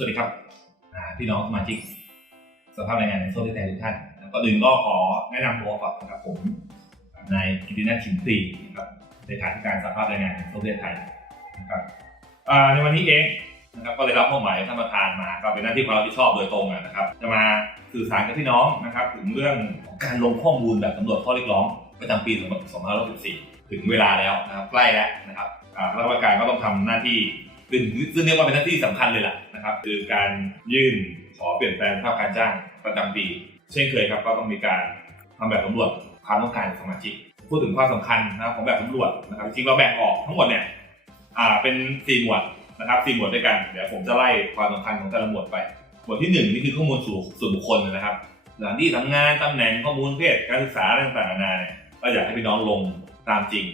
สวัสดีครับพี่น้องสมาชิกสภาพแรงงานในโซนที่ไทยทุกท่านก่อนอื่นก็ขอแนะนำตัวก่อนนะครับผมนายกิตินัทชิมพลีนะครับเลขาธิการสภาพแรงงานในโซนที่ไทยนะครับในวันนี้เองนะครับก็ได้รับมอบหมายท่านประธานมาก็เป็นหน้าที่ความรับผิดชอบโดยตรงนะครับ จะมาสื่อสารกับพี่น้องนะครับ ถึงเรื่องของการลงข้อมูลแบบสำรวจข้อเรียกร้องประจำปี2564ถึงเวลาแล้วนะครับใกล้แล้วนะครับคณะกรรมการก็ต้องทำหน้าที่ ซึ่งซึ่งเรียกว่าเป็นหน้าที่สำคัญเลยล่ะนะครับ คือการยื่นขอเปลี่ยนแปลงภาพการจ้างประจำปี เช่นเคยครับก็ต้องมีการทำแบบสำรวจความต้องการของสมาชิกพูดถึงความสำคัญนะครับของแบบสำรวจนะครับจริงเราแบ่งออกทั้งหมดเนี่ยอ่าเป็นสี่หมวดนะครับสี่หมวดด้วยกันเดี๋ยวผมจะไล่ความสำคัญของแต่ละหมวดไป หมวดที่หนึ่งนี่คือข้อมูลสู่ส่วนบุคคลนะครับสถานที่ทำงานตำแหน่งข้อมูลเพศการศึกษาอะไรต่างๆนานาเนี่ยก็อยากให้พี่น้องลงตามจริง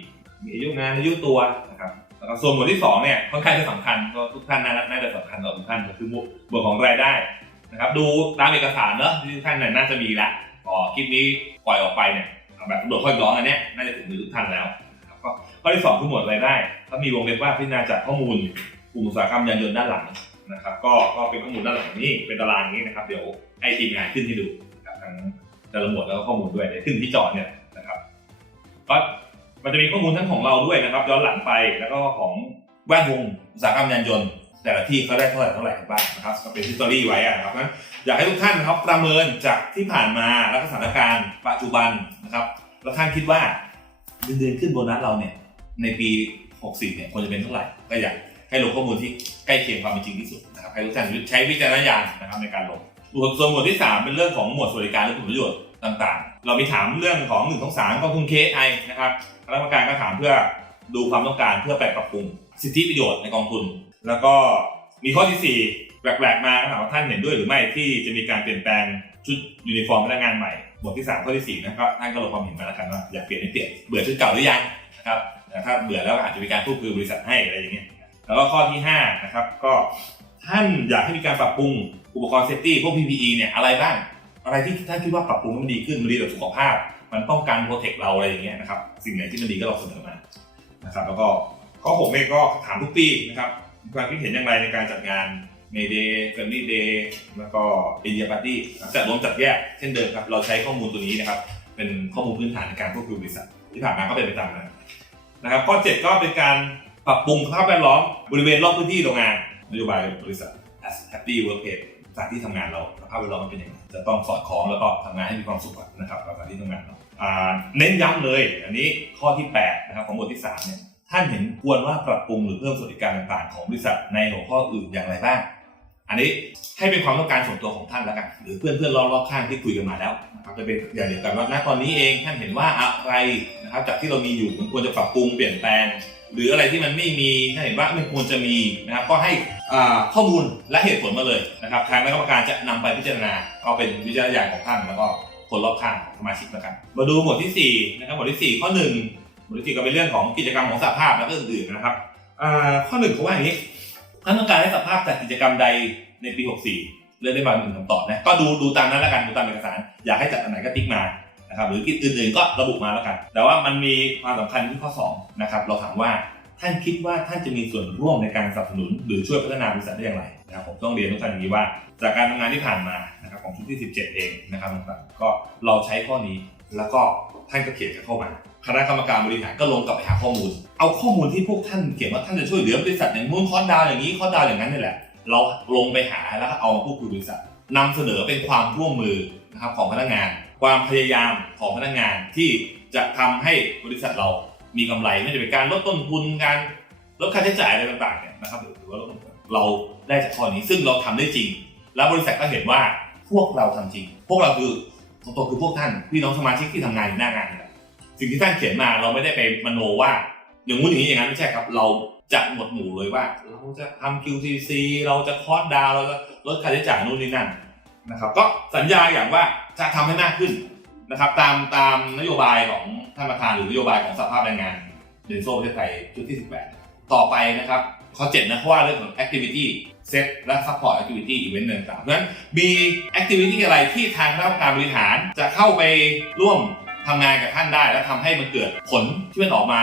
มีอายุงานอายุตัว แล้วก็ส่วนหมวดที่สองเนี่ยค่อนข้างจะสำคัญก็ทุกท่านน่าจะสำคัญต่อทุกท่านก็คือหมวดหมวดของรายได้นะครับดูตามเอกสารเนอะที่ทุกท่านน่าจะมีละพอคลิปนี้ปล่อยออกไปเนี่ยแบบตำรวจข้อร้องอันเนี้ยน่าจะถึงมือทุกท่านแล้วครับก็ข้อที่สองคือหมวดรายได้ก็มีวงเล็บว่าพิจารณาจากข้อมูลกลุ่มอุตสาหกรรมยานยนต์ด้านหลังนะครับก็ก็เป็นข้อมูลด้านหลังนี่เป็นตารางนี้นะครับเดี๋ยวให้ทีมงานขึ้นให้ดูครับทั้งแต่ละหมวดแล้วก็ข้อมูลด้วยเดี๋ยวขึ้นที่จอเนี่ยนะครับก็ มันจะมีข้อมูลทั้งของเราด้วยนะครับย้อนหลังไปแล้วก็ของแวดวงอุตสาหกรรมยานยนต์แต่ละที่เขาได้เท่าไหร่เท่าไหร่บ้างนะครับก็เป็นฮิสตอรี่ไว้อะนะครับงั้นอยากให้ทุกท่านนะครับประเมินจากที่ผ่านมาแล้วก็สถานการณ์ปัจจุบันนะครับแล้วท่านคิดว่าเงินเดือนขึ้นโบนัสเราเนี่ยในปี64เนี่ยควรจะเป็นเท่าไหร่ก็อยากให้ลงข้อมูลที่ใกล้เคียงความเป็นจริงที่สุดนะครับให้ทุกท่านใช้วิจารณญาณนะครับในการลงส่วนหมวดที่ 3 เป็นเรื่องของหมวดสวัสดิการและผลประโยชน์ต่างๆ เรามีถามเรื่องของ1นึ่งสามกองทุน KSI นะครับคณะกรรมการก็ถามเพื่อดูความต้องการเพื่อไปปรับปรุงสิทธิประโยชน์ในกองทุน แล้วก็มีข้อที่ 4 แปลกๆมาก็ถามว่าท่านเห็นด้วยหรือไม่ที่จะมีการเปลี่ยนแปลงชุดยูนิฟอร์มพนักงานใหม่หมวดที่ 3 ข้อที่ 4 นะครับท่านก็ลงความเห็นมาแล้วกันว่าอยากเปลี่ยนให้เปลี่ยนเบื่อชุดเก่าหรือยังนะครับแต่ถ้าเบื่อแล้วอาจจะมีการพูดคุยบริษัทให้อะไรอย่างเงี้ยแล้วก็ข้อที่5นะครับก็ท่านอยากให้มีการปรับปรุงอุปกรณ์เซฟตี้พวก PPE เนี่ยอะไรบ้าง อะไรที่ท่านคิดว่าปรับปรุงให้มันดีขึ้นมันดีต่อสุขภาพ มันป้องกันโปรเทคเราอะไรอย่างเงี้ยนะครับสิ่งไหนที่มันดีก็เราเสนอมานะครับ แล้วก็ข้อผมเองก็ถามทุกปีนะครับมีความคิดเห็นอย่างไรในการจัดงาน May Day Family Day แล้วก็ India Party จัดรวมจัดแยกเช่นเดิมครับเราใช้ข้อมูลตัวนี้นะครับเป็นข้อมูลพื้นฐานในการควบคุมบริษัทที่ผ่านมาก็เป็นไปตามนั้นนะครับข้อ 7 ก็เป็นการปรับปรุงสภาพแวดล้อมบริเวณรอบพื้นที่โรงงานนโยบายบริษัท Happy Workplace สถานที่ทำงานเราสภาพแวดล้อมมันเป็นยังไงจะต้องสอดคล้องแล้วก็ทำงานให้มีความสุขนะครับกับสถานที่ทำงานเราเน้นย้ำเลย อันนี้ข้อที่8นะครับของบทที่3เนี่ยท่านเห็นควรว่าปรับปรุงหรือเพิ่มสวัสดิการต่างๆ ของบริษัทในหัวข้ออื่นอย่างไรบ้าง อันนี้ให้เป็นความต้องการส่วนตัวของท่านแล้วกัน หรือเพื่อนๆรอบๆข้างที่คุยกันมาแล้วนะครับจะเป็นอย่างเดียวกันว่าณตอนนี้เองท่านเห็นว่าอะไรนะครับจากที่เรามีอยู่มันควรจะปรับปรุงเปลี่ยนแปลง หรืออะไรที่มันไม่มีถ้าเห็นว่าไมันควรจะมีนะครับก็ให้ข้อมูลและเหตุผลมาเลยนะครับทางคณะกรรมการจะนำไปพิจารณาก็เป็นวิจารณญาณของท่านแล้วก็คนรอบข้างของสมาชิกแล้วกันมาดูหมวดที่สี่นะครับหมวดที่สี่ข้อหนึ่งหมวดที่สี่ก็เป็นเรื่องของกิจกรรมของสภาพและก็อื่นๆนะครับข้อหนึ่งเขาว่าอย่างนี้ท่านต้องการให้สภาพจัดกิจกรรมใดในปี 64เลือกได้มาหนึ่งคำตอบนะก็ดูดูตามนั้นแล้วกันดูตามเอกสาร อยากให้จัดอันไหนก็ติ๊กมา นะครับหรือกิจอื่นๆก็ระบุมาแล้วกัน แต่ว่ามันมีความสำคัญที่ข้อสองนะครับเราถามว่าท่านคิดว่าท่านจะมีส่วนร่วมในการสนับสนุน หรือช่วยพัฒนาบริษัทได้อย่างไรนะครับผมต้องเรียนทุกท่านอย่างนี้ว่า จากการทำงานที่ผ่านมานะครับของชุดที่ 17 เองนะครับก็เราใช้ข้อนี้แล้วก็ท่านก็เขียนเข้ามาคณะกรรมการบริหารก็ลงกลับไปหาข้อมูล เอาข้อมูลที่พวกท่านเขียนว่าท่านจะช่วยเหลือบริษัทอย่างนู้นคอร์ดาวอย่างนี้คอร์ดาวอย่างนั้นนี่แหละ เราลงไปหาแล้วก็เอามาพูดคุยบริษัทนำเสนอเป็นความร่วมมือนะครับของพนักงาน ความพยายามของพนักงานที่จะทำให้บริษัทเรามีกำไรไม่ว่าจะเป็นการลดต้นทุนการลดค่าใช้จ่ายอะไรต่างๆเนี่ยนะครับหรือว่าเราได้จากข้อนี้ซึ่งเราทำได้จริง แล้วบริษัทก็เห็นว่าพวกเราทำจริง พวกเราคือตรงๆคือพวกท่านพี่น้องสมาชิกที่ทำงานอยู่หน้างานนี่แหละสิ่งที่ท่านเขียนมาเราไม่ได้ไปมโนว่าอย่างงู้นอย่างนี้อย่างนั้นไม่ใช่ครับ เราจะหมดหมู่เลยว่า เราจะทำ QCC เราจะคอร์สดาวเราจะลดค่าใช้จ่ายนู่นนี่นั่นนะครับ ก็สัญญาอย่างว่า จะทำให้มากขึ้นนะครับ ตามตามนโยบายของท่านประธานหรือนโยบายของสภาพแรงงานเดนโซประเทศไทยชุดที่ 18 ต่อไปนะครับข้อ7นะเพราะว่าเรื่องของ activity set และ support activity event ต่างๆเพราะฉะนั้นมี activity อะไรที่ทางคณะกรรมการบริหารจะเข้าไปร่วมทำงานกับท่านได้ และทำให้มันเกิดผลที่มันออกมา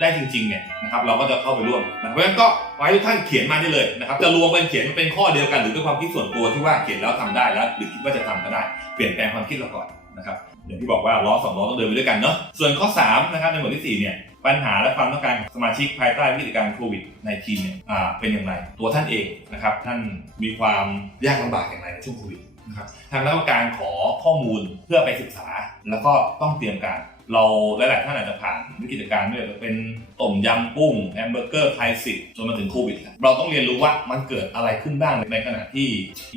ได้จริงๆเนี่ยนะครับเราก็จะเข้าไปร่วมนะเพราะฉะนั้นก็ขอให้ทุกท่านเขียนมาได้เลยนะครับจะรวมเป็นเขียนเป็นข้อเดียวกันหรือด้วยความคิดส่วนตัวที่ว่าเขียนแล้วทำได้แล้ว หรือคิดว่าจะทำก็ได้เปลี่ยนแปลงความคิดเราก่อนนะครับอย่างที่บอกว่าล้อสองล้อต้องเดินไปด้วยกันเนาะส่วนข้อ3นะครับในหมวดที่สี่เนี่ยปัญหาและความต้องการสมาชิกภายใต้วิกฤตการณ์โควิด -19 เนี่ยเป็นอย่างไร ตัวท่านเองนะครับท่านมีความยากลำบากอย่างไรในช่วงโควิด นะครับทางราชการขอข้อมูลเพื่อไปศึกษา แล้วก็ต้องเตรียมการ เราหลาย ๆ ท่านอาจจะผ่านวิกฤตการณ์ด้วยเป็นต้มยำกุ้งแฮมเบอร์เกอร์ไครสิตจนมาถึงโควิดเราต้องเรียนรู้ว่ามันเกิดอะไรขึ้นบ้างในขณะที่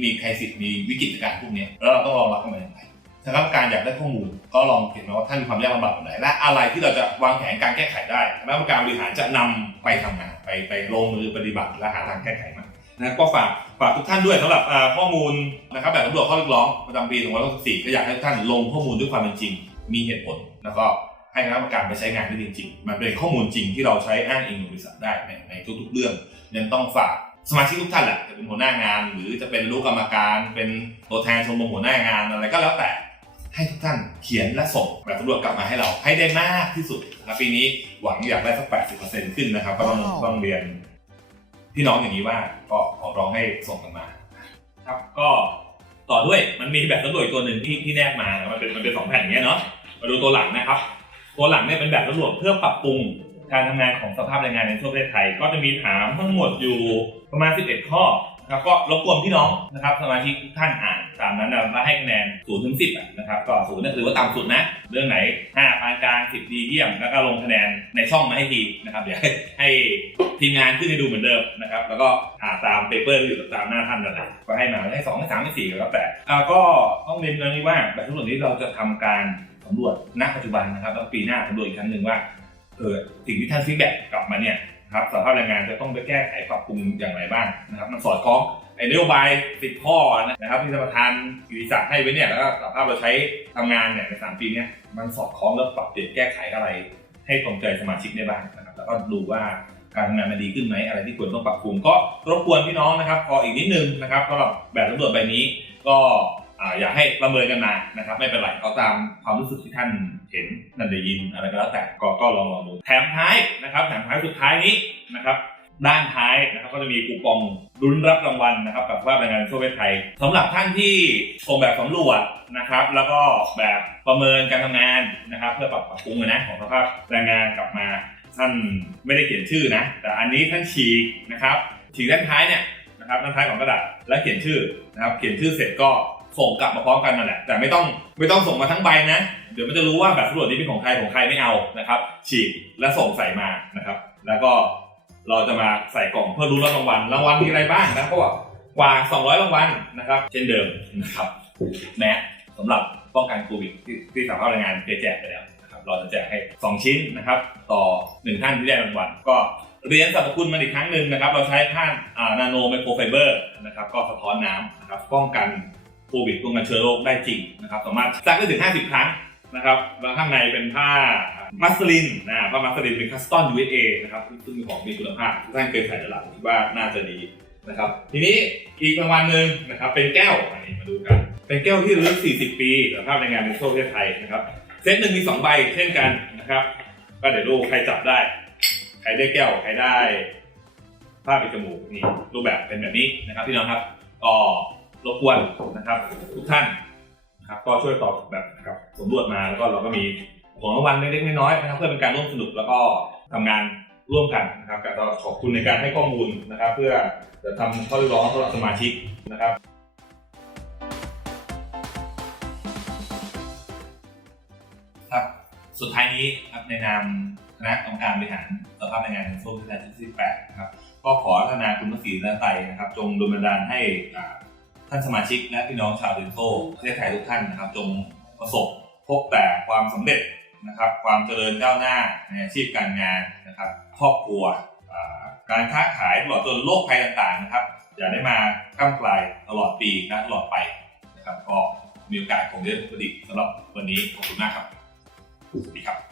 มีไครสิตมีวิกฤตการณ์พวกนี้แล้วเราต้องรองรับกันอย่างไรทางราชการอยากได้ข้อมูล ก็ลองเขียนมาว่าท่านมีความยากลำบากแบบไหนและอะไรที่เราจะวางแผนการแก้ไขได้คณะกรรมการบริหารจะนำไปทำงานไปไปลงมือปฏิบัติและหาทางแก้ไขม นะก็ฝากฝากทุกท่านด้วยสำหรับข้อมูลนะครับแบบสำรวจข้อเรียกร้องประจำปี2564ก็อยากให้ทุกท่านลงข้อมูลด้วยความเป็นจริง มีเหตุผล แล้วก็ให้คณะกรรมการไปใช้งานได้จริงๆ มันเป็นข้อมูลจริงที่เราใช้อ้างอิงบริษัทได้ในในทุกๆเรื่องยังต้องฝากสมาชิกทุกท่านแหละจะเป็นหัวหน้างาน หรือจะเป็นรู้กรรมการ เป็นตัวแทนชมรมหัวหน้างานอะไรก็แล้วแต่ให้ทุกท่านเขียนและส่งแบบสำรวจกลับมาให้เราให้ได้มากที่สุดนะปีนี้หวังอยากได้สัก 80%ขึ้นนะครับก็ต้องต้องเรียน พี่น้องอย่างนี้ว่าก็ขอร้องให้ส่งกันมา ครับก็ต่อด้วยมันมีแบบสำรวจตัวหนึ่งที่ที่แนบมานะมันเป็นมันเป็นสองแผ่นอย่างเงี้ยเนาะมาดูตัวหลังนะครับ ตัวหลังเนี่ยเป็นแบบสำรวจเพื่อปรับปรุงการทำงานของสภาพแรงงานในทั่วประเทศไทย ก็จะมีถามทั้งหมดอยู่ประมาณ 11 ข้อ นะครับก็รบกวนพี่น้องนะครับสมาชิกทุกท่านอ่านตามนั้นนะแล้วให้คะแนน0ถึง10อะนะครับก็ศูนย์นั่นคือว่าต่ำสุดนะ เรื่องไหน5ปานกลาง10ดีเยี่ยม แล้วก็ลงคะแนนในช่องมาให้ทีนะครับเดี๋ยวให้ให้ทีมงานขึ้นให้ดูเหมือนเดิมนะครับแล้วก็อ่าตามเปเปอร์ที่อยู่ตามหน้าท่านนั่นแหละก็ให้มาให้สองให้สามให้สี่ก็แล้วแต่อ่าก็ต้องเน้นเรื่องนี้ว่าแบบทั้งหมดนี้เราจะทำการสำรวจณปัจจุบันนะครับแล้วปีหน้าสำรวจอีกครั้งหนึ่งว่าเออสิ่งที่ท่านฟีดแบ็กกลับมาเนี่ย นะครับสภาพแรงงานจะต้องไปแก้ไขปรับปรุงอย่างไรบ้างนะครับมันสอดคล้องไอ้นโยบายสิบข้อนะครับที่ท่าประธานกิติศักดิ์ให้ไว้เนี่ยแล้วก็สภาพเราใช้ทำงานเนี่ยในสามปีเนี่ยมันสอดคล้องแล้วปรับเปลี่ยนแก้ไขอะไร ให้ตรงใจสมาชิกได้บ้างนะครับแล้วก็ดูว่าการทำงานมันดีขึ้นไหมอะไรที่ควรต้องปรับปรุงก็รบกวนพี่น้องนะครับพออีกนิดนึงนะครับสำหรับแบบสำรวจใบนี้ก็ อยากให้ประเมินกันมานะครับ ไม่เป็นไรก็ตามความรู้สึกที่ท่านเห็นนั่นได้ยินอะไรก็แล้วแต่ก็ก็ลองลองดูแถมท้ายนะครับแถมท้ายสุดท้ายนี้นะครับด้านท้ายนะครับก็จะมีคูปองลุ้นรับรางวัลนะครับกับว่าแรงงานทั่วประเทศไทยสำหรับท่านที่ส่งแบบสำรวจนะครับ แล้วก็แบบประเมินการทำงานนะครับ เพื่อปรับปรับปรุงนะของสภาพแรงงานกลับมา ท่านไม่ได้เขียนชื่อนะ แต่อันนี้ท่านฉีกนะครับฉีกด้านท้ายเนี่ยนะครับด้านท้ายของกระดาษแล้วเขียนชื่อนะครับ เขียนชื่อเสร็จก็ ส่งกลับมาพร้อมกันนั่นแหละแต่ไม่ต้องไม่ต้องส่งมาทั้งใบนะ เดี๋ยวมันจะรู้ว่าแบบสำรวจนี้เป็นของใครของใครไม่เอานะครับ ฉีกและส่งใส่มานะครับ แล้วก็เราจะมาใส่กล่องเพื่อรู้รับรางวัลรางวัลมีอะไรบ้างนะก็กว่า 200 รางวัลนะครับ เช่นเดิมนะครับแนะสำหรับป้องกันโควิดที่ที่สภาพแรงงานเคยแจกไปแล้วนะครับเราจะแจกให้ 2 ชิ้นนะครับ ต่อ 1 ท่านที่ได้รางวัลก็เรียนสรรพคุณมันอีกครั้งหนึ่งนะครับ เราใช้ผ้านาโนไมโครไฟเบอร์นะครับ ก็สะท้อนน้ำนะครับ ป้องกัน โควิดป้องกันเชื้อโรคได้จริงนะครับสามารถซักได้ถึง 50 ครั้งนะครับแล้วข้างในเป็นผ้ามัสลินนะผ้ามัสลินเป็นคัสตอม USA นะครับซึ่งเป็นของมีคุณภาพทุกท่านเคยใส่ตลาดคิดว่าน่าจะดีนะครับทีนี้อีกรางวัลหนึ่งนะครับเป็นแก้วอันนี้มาดูกัน เป็นแก้วที่ลึก 40 ปีสภาพในงานในโซเวียตไทยนะครับเซตหนึ่งมี 2 ใบเช่นกันนะครับ ก็เดี๋ยวดูใครจับได้ ใครได้แก้ว ใครได้ผ้าปิดจมูกนี่รูปแบบเป็นแบบนี้นะครับพี่น้องครับก็ รบกวนนะครับ ทุกท่านนะครับก็ช่วยตอบแบบนะครับสำรวจมาแล้วก็เราก็มีของรางวัลเล็กๆน้อยๆนะครับเพื่อเป็นการร่วมสนุกแล้วก็ทำงานร่วมกันนะครับก็ขอบคุณในการให้ข้อมูลนะครับ เพื่อจะทำข้อเรียกร้องสำหรับสมาชิกนะครับครับสุดท้ายนี้ครับในนามคณะกรรมการบริหารสภาพแรงงานในโซนที่แปดที่แปดนะครับก็ขอพัฒนาคุณภาษีและไตนะครับ จงดลบันดาลให้อ่า ท่านสมาชิกและพี่น้องชาวเดนโซประเทศไทยทุกท่านนะครับจงประสบพบแต่ความสำเร็จนะครับ ความเจริญก้าวหน้าในอาชีพการงานนะครับครอบครัวการค้าขายตลอดจนโรคภัยต่างๆนะครับอย่าได้มาข้ามกลายตลอดปีและตลอดไปนะครับก็มีโอกาสคงได้พอดีสำหรับวันนี้ขอบคุณมากครับสวัสดีครับ